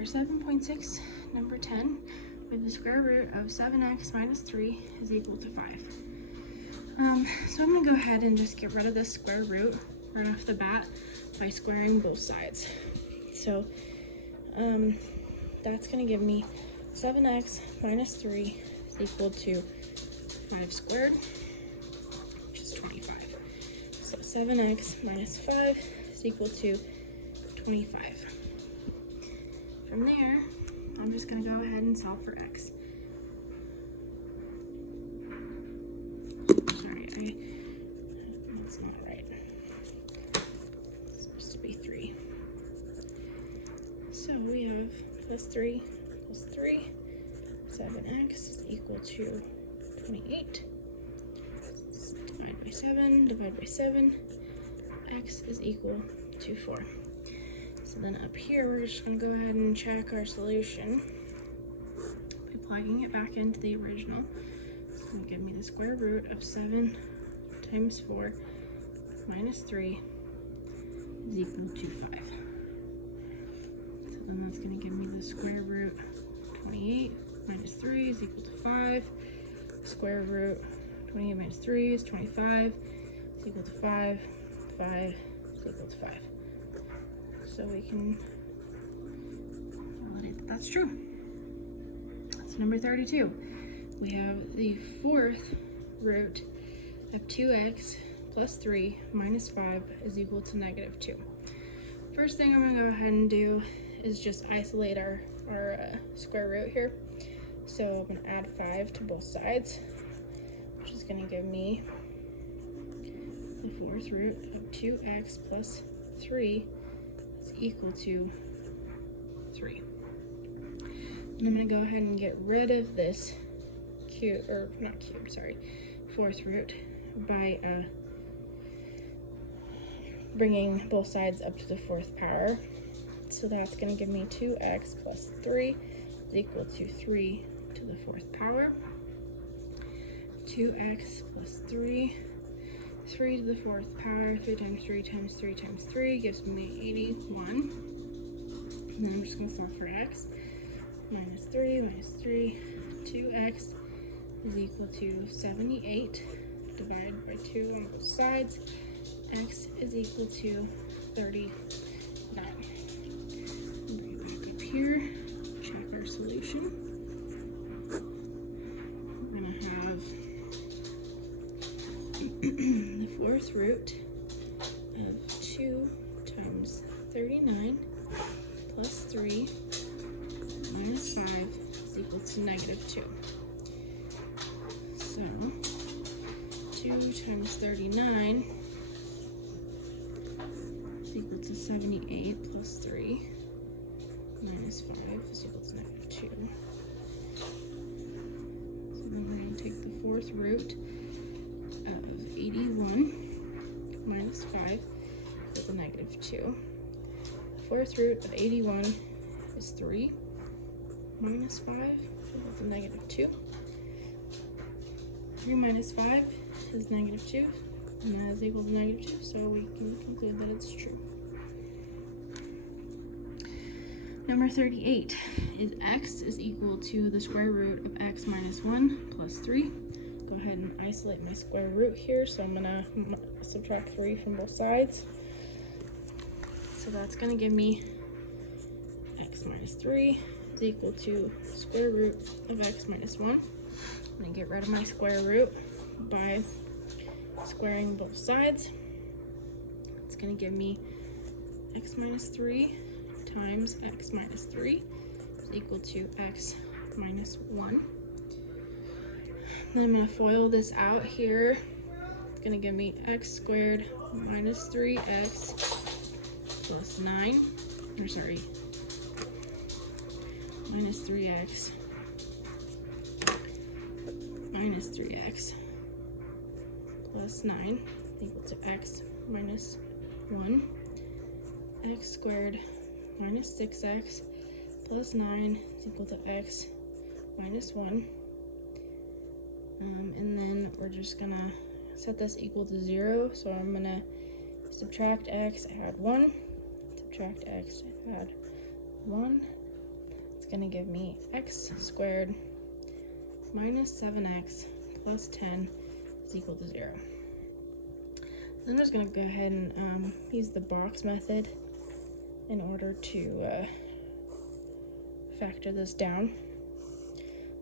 for 7.6, number 10, we have the square root of 7x minus 3 is equal to 5. So I'm going to go ahead and just get rid of this square root right off the bat by squaring both sides. So that's going to give me 7x minus 3 is equal to 5 squared, which is 25. So 7x minus 5 is equal to 25. From there, I'm just going to go ahead and solve for x. Sorry, that's not right. It's supposed to be 3. So we have plus 3 plus 3. 7x is equal to 28. Divide by 7. X is equal to 4. So then up here, we're just going to go ahead and check our solution by plugging it back into the original. It's going to give me the square root of 7 times 4 minus 3 is equal to 5. So then that's going to give me the square root of 28 minus 3 is equal to 5. Square root 28 minus 3 is 25 is equal to 5. 5 is equal to 5. So we can validate that that's true. That's number 32. We have the fourth root of 2x plus 3 minus 5 is equal to negative 2. First thing I'm going to go ahead and do is just isolate our square root here. So I'm going to add 5 to both sides, which is going to give me the fourth root of 2x plus 3 is equal to 3. And I'm going to go ahead and get rid of this fourth root by bringing both sides up to the fourth power. So that's going to give me 2x plus 3 is equal to 3 to the fourth power. 2x plus 3 to the fourth power, 3 times 3 times 3 times 3 gives me 81. And then I'm just going to solve for x. Minus 3, 2x is equal to 78. Divide by 2 on both sides. X is equal to 39. Bring it back up here, check our solution. We're going to have the fourth root of 2 times 39 plus 3 minus 5 is equal to negative 2. So 2 times 39 is equal to 78 plus 3 minus 5 is equal to negative 2. So then we're going to take the fourth root of 81 minus 5 is a negative 2. Fourth root of 81 is 3 minus 5 is a negative 2. 3 minus 5 is negative 2, and that is equal to negative 2, so we can conclude that it's true. Number 38 is x is equal to the square root of x minus 1 plus 3. Go ahead and isolate my square root here, so I'm going to subtract 3 from both sides. So that's going to give me x minus 3 is equal to square root of x minus 1. I'm going to get rid of my square root by squaring both sides. It's going to give me x minus 3 times x minus 3 is equal to x minus 1. Then I'm going to FOIL this out here. It's going to give me x squared minus 3x plus 9, minus 3x plus 9 equal to x minus 1. X squared minus 6x plus 9 is equal to x minus 1. And then we're just gonna set this equal to 0. So I'm gonna subtract x, add 1, subtract x, add 1, gonna give me x squared minus 7x plus 10 is equal to 0. I'm just gonna go ahead and use the box method in order to factor this down.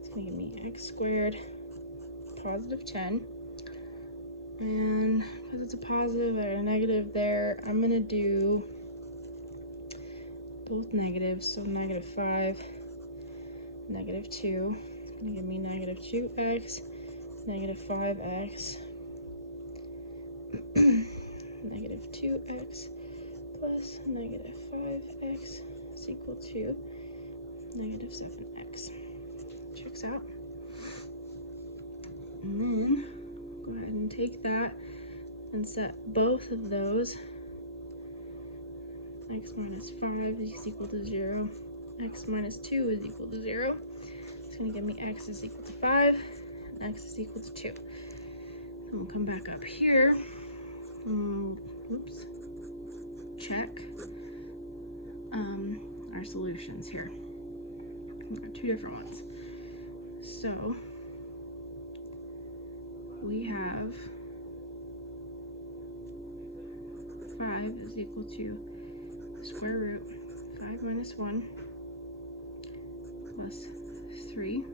It's gonna give me x squared positive 10. And because it's a positive or a negative there, I'm gonna do both negatives, so negative 5, negative 2. It's gonna give me negative 2x, negative 5x, negative 2x plus negative 5x is equal to negative 7x. Checks out. And then go ahead and take that and set both of those. X minus 5 is equal to 0. X minus 2 is equal to 0. It's going to give me x is equal to 5 and x is equal to 2. And we'll come back up here. Oops. Check our solutions here. We've got two different ones. So we have 5 is equal to the square root 5 minus 1 plus 3 .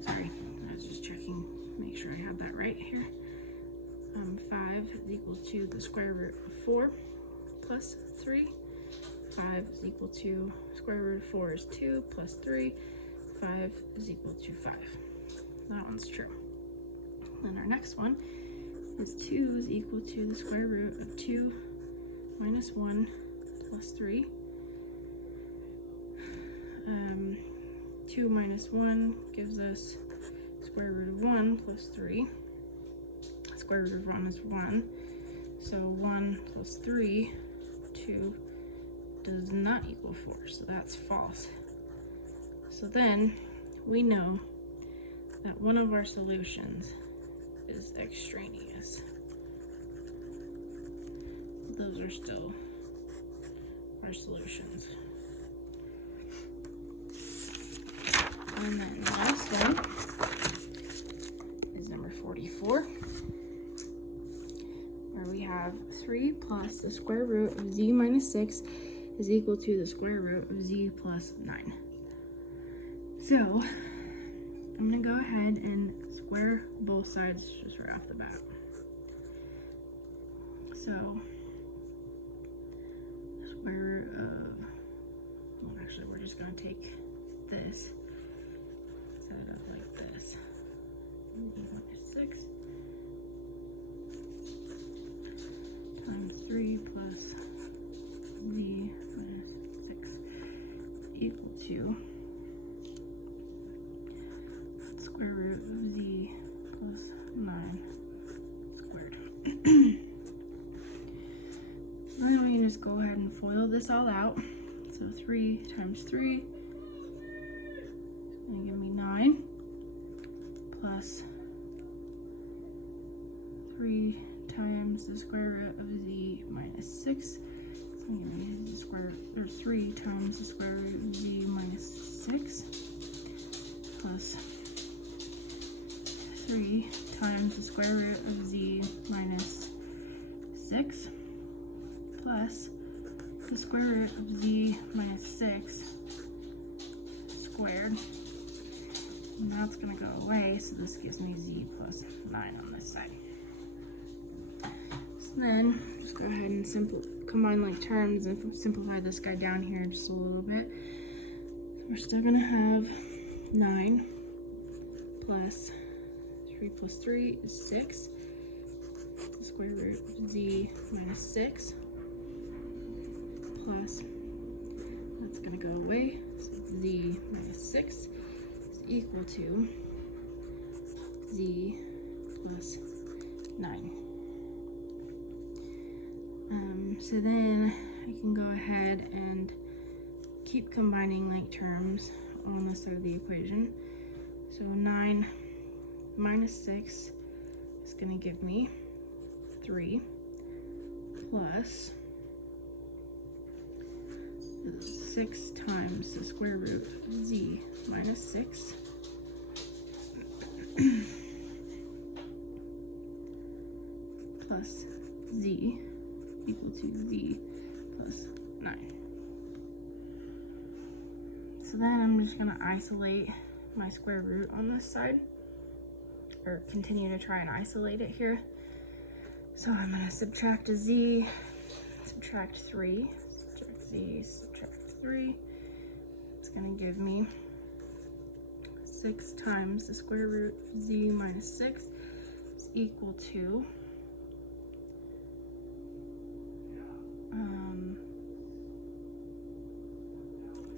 Sorry, I was just checking, make sure I have that right here. 5 is equal to the square root of 4 plus 3. 5 is equal to square root of 4 is 2 plus 3. 5 is equal to 5. That one's true. Then our next one is 2 is equal to the square root of 2 minus 1 plus 3. 2 minus 1 gives us square root of 1 plus 3. Square root of 1 is 1. So 1 plus 3, 2, does not equal 4, so that's false. So then we know that one of our solutions is extraneous. Those are still our solutions. And then the last one is number 44, where we have 3 plus the square root of z minus 6 is equal to the square root of z plus 9. So I'm gonna go ahead and square both sides just right off the bat. So square root of, well, actually we're just gonna take this, set it up like this. Z minus 6 times 3 plus z minus 6 equal to square root of z plus 9 squared. Then we can just go ahead and FOIL this all out. So 3 times 3 is going to give me 9 plus 3 times the square root of z minus 6. So I'm going to use the square, or 3 times the square root of z minus 6 plus 3 times the square root of z minus 6 plus the square root of z minus 6 squared. And that's going to go away, so this gives me z plus 9 on this side. So then, just go ahead and combine like terms and simplify this guy down here just a little bit. So we're still going to have 9 plus 3 plus 3 is 6. The square root of z minus 6 plus, that's going to go away, so z minus 6 is equal to z plus 9. So then I can go ahead and keep combining like terms on this side of the equation. So 9 minus 6 is going to give me 3 plus 6 times the square root of z minus 6 plus z equal to v plus 9. So then I'm just going to isolate my square root on this side, or continue to try and isolate it here. So I'm going to subtract a z, subtract 3, subtract z, subtract 3. It's going to give me 6 times the square root of z minus 6 is equal to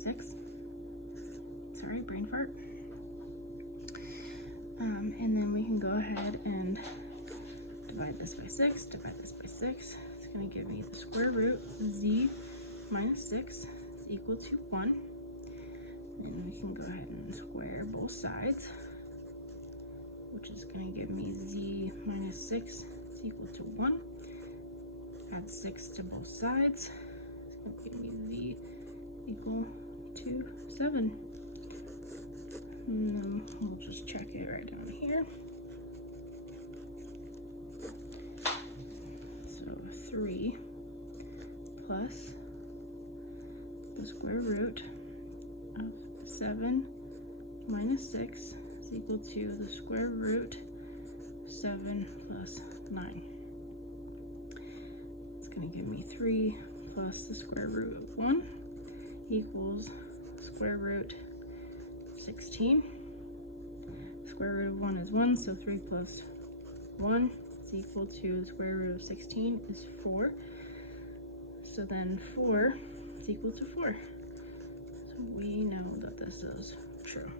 6. Sorry, brain fart. And then we can go ahead and divide this by 6, divide this by 6. It's going to give me the square root of z minus 6 is equal to 1. Then we can go ahead and square both sides, which is going to give me z minus 6 is equal to 1. Add 6 to both sides. It's going to give me z equal to 7. And then we'll just check it right down here. So 3 plus the square root of 7 minus 6 is equal to the square root of 7 plus 9. It's going to give me 3 plus the square root of 1 equals square root 16. Square root of 1 is 1, so 3 plus 1 is equal to the square root of 16 is 4. So then 4 is equal to 4. So we know that this is true.